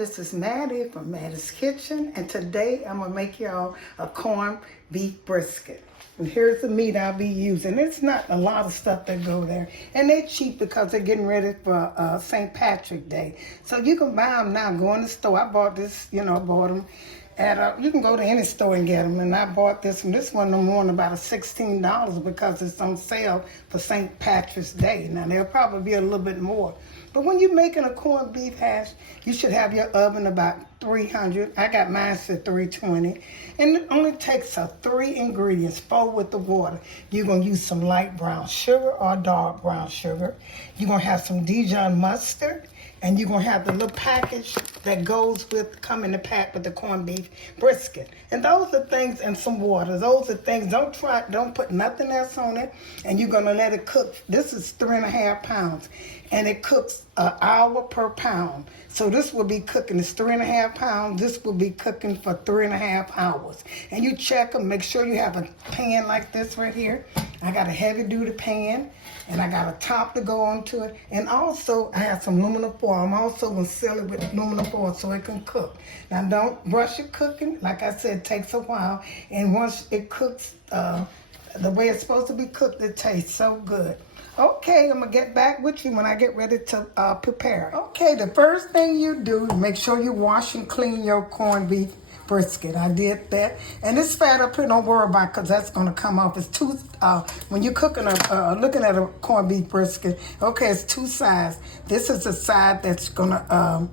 this is Mattie from Mattie's Kitchen, and today I'm going to make y'all a corned beef brisket. And here's the meat I'll be using. It's not a lot of stuff that go there, and they're cheap because they're getting ready for St. Patrick's Day. So you can buy them now. Go in the store. I bought this, I bought them. You can go to any store and get them, and I bought this one. This one I'm on about $16 because it's on sale for St. Patrick's Day. Now, there'll probably be a little bit more. But when you're making a corned beef hash, you should have your oven about 300. I got mine set 320. And it only takes 3 ingredients, 4 with the water. You're going to use some light brown sugar or dark brown sugar. You're going to have some Dijon mustard. And you're going to have the little package that come in the pack with the corned beef brisket. And those are things, and some water. Those are things, don't put nothing else on it. And you're going to let it cook. This is 3.5 pounds. And it cooks an hour per pound. So this will be cooking, it's 3.5 pounds. This will be cooking for 3.5 hours. And you check them, make sure you have a pan like this right here. I got a heavy duty pan. And I got a top to go onto it. And also, I have some aluminum foil. I'm also going to seal it with aluminum foil so it can cook. Now, don't rush it cooking. Like I said, it takes a while. And once it cooks the way it's supposed to be cooked, it tastes so good. Okay, I'm going to get back with you when I get ready to prepare. Okay, the first thing you do is make sure you wash and clean your corned beef brisket. I did that. And this fat up here, don't worry about, because that's going to come off. It's two, when you're cooking, looking at a corned beef brisket, okay, it's 2 sides. This is the side that's going to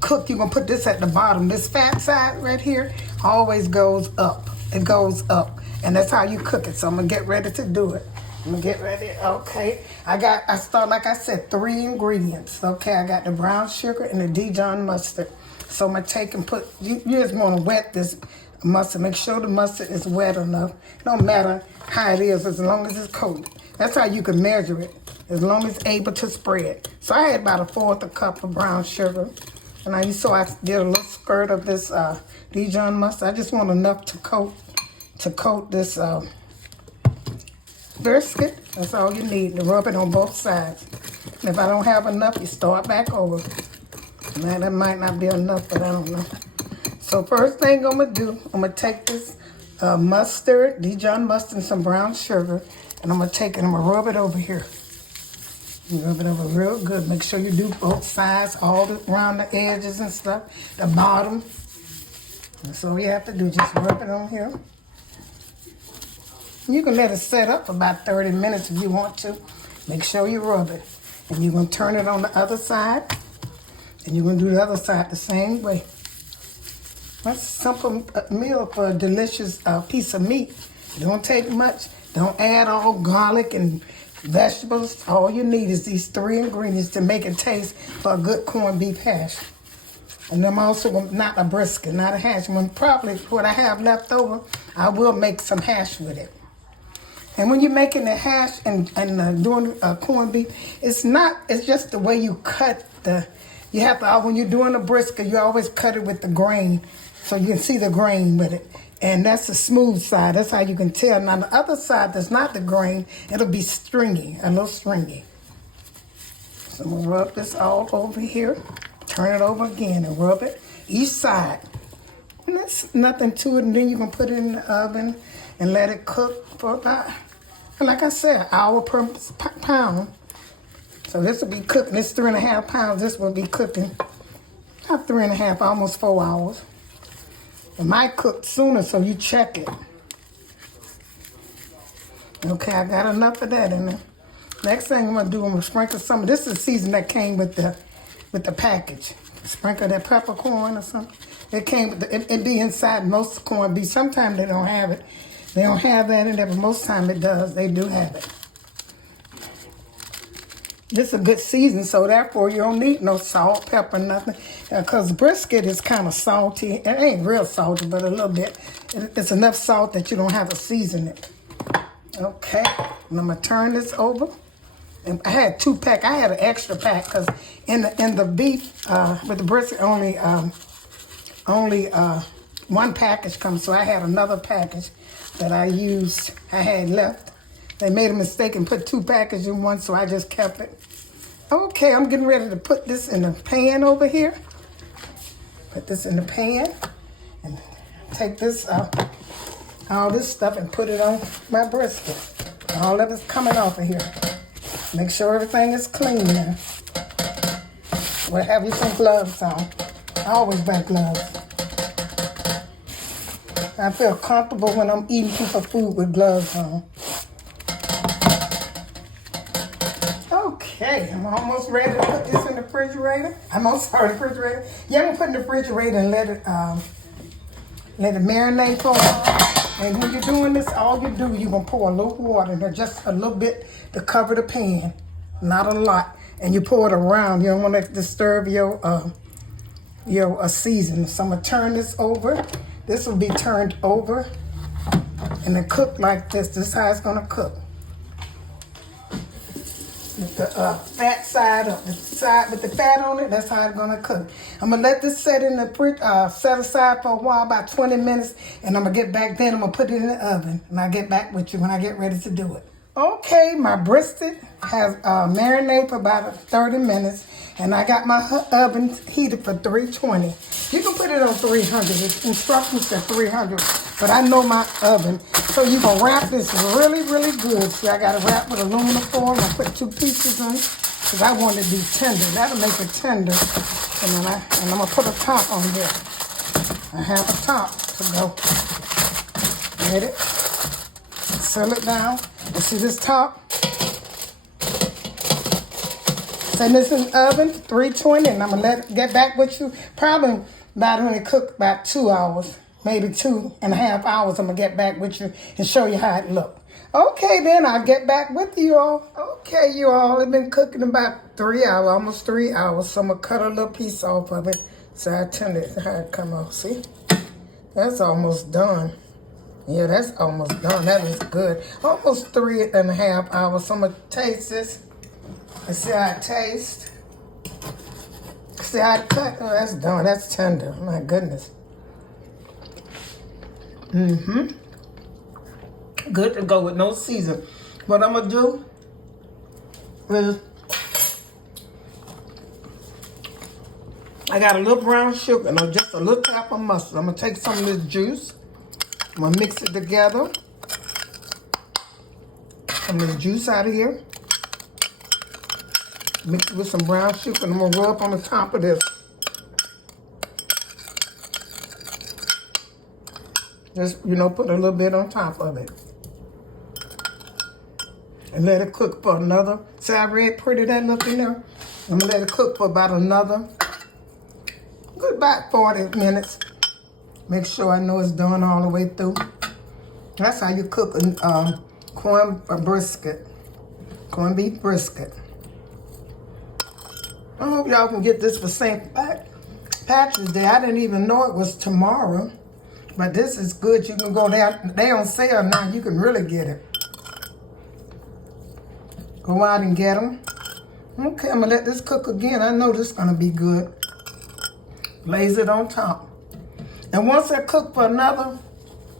cook. You're going to put this at the bottom. This fat side right here always goes up. It goes up. And that's how you cook it. So I'm going to get ready to do it. I'm going to get ready. Okay. I start, like I said, 3 ingredients. Okay, I got the brown sugar and the Dijon mustard. So I'm going to take and put, you just want to wet this mustard. Make sure the mustard is wet enough. It don't matter how it is as long as it's coated. That's how you can measure it, as long as it's able to spread. So I had about 1/4 cup of brown sugar. And you saw I did a little skirt of this Dijon mustard. I just want enough to coat this brisket. That's all you need, to rub it on both sides. And if I don't have enough, you start back over. Now, that might not be enough, but I don't know. So first thing I'm going to do, I'm going to take this mustard, Dijon mustard, and some brown sugar, and I'm going to take it and I'm going to rub it over here. Rub it over real good. Make sure you do both sides, around the edges and stuff, the bottom. That's all you have to do, just rub it on here. You can let it set up for about 30 minutes if you want to. Make sure you rub it. And you're going to turn it on the other side. And you're going to do the other side the same way. That's a simple meal for a delicious piece of meat. It don't take much. Don't add all garlic and vegetables. All you need is these 3 ingredients to make it taste for a good corned beef hash. And I'm also, not a brisket, not a hash. Probably what I have left over, I will make some hash with it. And when you're making the hash and doing corned beef, it's just the way you cut you have to, when you're doing a brisket, you always cut it with the grain, so you can see the grain with it. And that's the smooth side. That's how you can tell. Now, the other side that's not the grain, it'll be stringy, a little stringy. So I'm going to rub this all over here. Turn it over again and rub it each side. And that's nothing to it. And then you can put it in the oven and let it cook for about, like I said, an hour per pound. So this will be cooking, this 3.5 pounds, this will be cooking about 3.5, almost 4 hours. It might cook sooner, so you check it. Okay, I got enough of that in there. Next thing I'm gonna do, I'm gonna sprinkle some of this is the season that came with the package. Sprinkle that peppercorn or something. It came with it be inside most corned beef. Sometimes they don't have it. They don't have that in there, but most time it does. They do have it. This is a good season, so therefore you don't need no salt, pepper, nothing. Because brisket is kind of salty. It ain't real salty, but a little bit. It's enough salt that you don't have to season it. Okay, and I'm going to turn this over. And I had 2 pack. I had an extra pack because in the beef, with the brisket, only 1 package comes. So I had another package that I had left. They made a mistake and put 2 packages in one, so I just kept it. Okay, I'm getting ready to put this in the pan over here. Put this in the pan and take this all this stuff and put it on my brisket. All of it's coming off of here. Make sure everything is clean now. We'll have you some gloves on. I always wear gloves. I feel comfortable when I'm eating people's food with gloves on. Okay, I'm almost ready to put this in the refrigerator. I'm refrigerator. Yeah, I'm gonna put it in the refrigerator and let it marinate for a while. And when you're doing this, all you do, you're gonna pour a little water in there, just a little bit to cover the pan, not a lot. And you pour it around. You don't want to disturb your seasoning. So I'm gonna turn this over. This will be turned over and then cook like this. This is how it's gonna cook. With the fat side up, the side with the fat on it, that's how it's gonna cook. I'm gonna let this set in the fridge, set aside for a while, about 20 minutes, and I'm gonna get back then. I'm gonna put it in the oven, and I'll get back with you when I get ready to do it. Okay, my brisket has marinated for about 30 minutes, and I got my oven heated for 320. You can put it on 300. It's instructions said 300, but I know my oven. So you're gonna wrap this really, really good. See, I gotta wrap with aluminum foil. I put 2 pieces in because I want it to be tender. That'll make it tender. And then I'm gonna put a top on here. I have a top to go. Get it? Seal it down. You see this top? Set this in the oven, 320, and I'm gonna get back with you. Probably about when it cook about 2 hours, maybe 2.5 hours. I'm gonna get back with you and show you how it look. Okay, then I'll get back with you all. Okay, you all, it's been cooking about 3 hours, almost 3 hours. So I'm gonna cut a little piece off of it. So I turn it, how it come off. See, that's almost done. Yeah, that's almost done. That is good. Almost 3.5 hours. So I'm gonna taste this. Let's see how it tastes. See how it cut? Oh, that's done. That's tender. My goodness. Good to go with no season. What I'm gonna do is I got a little brown sugar and just a little tap of mustard. I'm gonna take some of this juice. I'm gonna mix it together. Some of this juice out of here. Mix it with some brown sugar, and I'm gonna rub on the top of this. Just, put a little bit on top of it. And let it cook for another, see how red pretty that look in there? I'm gonna let it cook for about another, good about 40 minutes. Make sure I know it's done all the way through. That's how you cook a corn beef brisket. I hope y'all can get this for St. Patrick's Day. I didn't even know it was tomorrow. But this is good. You can go there. They on sale now. You can really get it. Go out and get them. Okay, I'm going to let this cook again. I know this is going to be good. Blaze it on top. And once I cook for another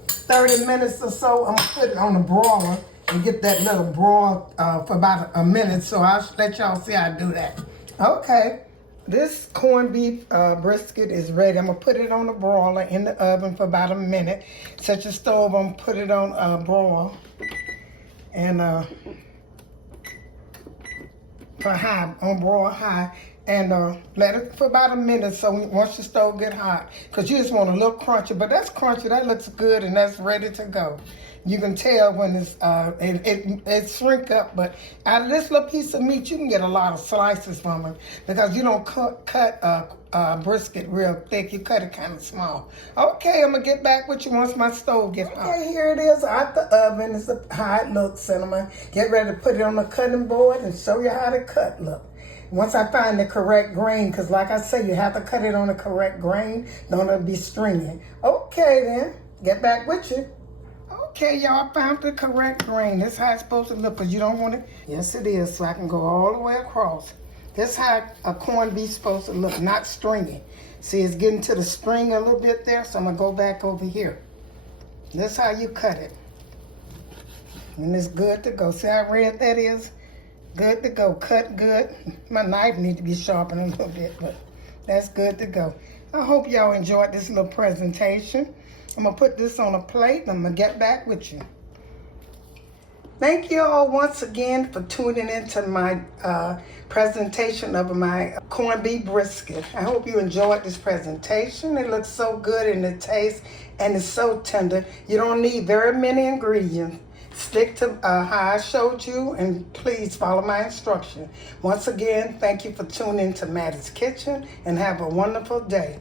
30 minutes or so, I'm going to put it on the broiler and get that little broil for about a minute. So I'll let y'all see how I do that. Okay, this corned beef brisket is ready. I'm gonna put it on the broiler in the oven for about a minute. Set your stove on, put it on broil, and broil high, and let it for about a minute. So once the stove get hot, cause you just want a little crunchy. But that's crunchy. That looks good, and that's ready to go. You can tell when it's it shrink up, but out of this little piece of meat, you can get a lot of slices from it because you don't cut brisket real thick. You cut it kind of small. Okay, I'm gonna get back with you once my stove gets hot. Okay, here it is out the oven. It's how it looks, and I'm gonna get ready to put it on the cutting board and show you how the cut look. Once I find the correct grain, because like I said, you have to cut it on the correct grain. Don't be stringy. Okay, then get back with you. Okay, y'all, found the correct grain. This is how it's supposed to look, because you don't want it. Yes, it is, so I can go all the way across. This is how a corned beef is supposed to look, not stringy. See, it's getting to the string a little bit there, so I'm going to go back over here. This is how you cut it. And it's good to go. See how red that is? Good to go. Cut good. My knife needs to be sharpened a little bit, but that's good to go. I hope y'all enjoyed this little presentation. I'm going to put this on a plate and I'm going to get back with you. Thank you all once again for tuning into my presentation of my corned beef brisket. I hope you enjoyed this presentation. It looks so good and it tastes and it's so tender. You don't need very many ingredients. Stick to how I showed you and please follow my instruction. Once again, thank you for tuning into Mattie's Kitchen and have a wonderful day.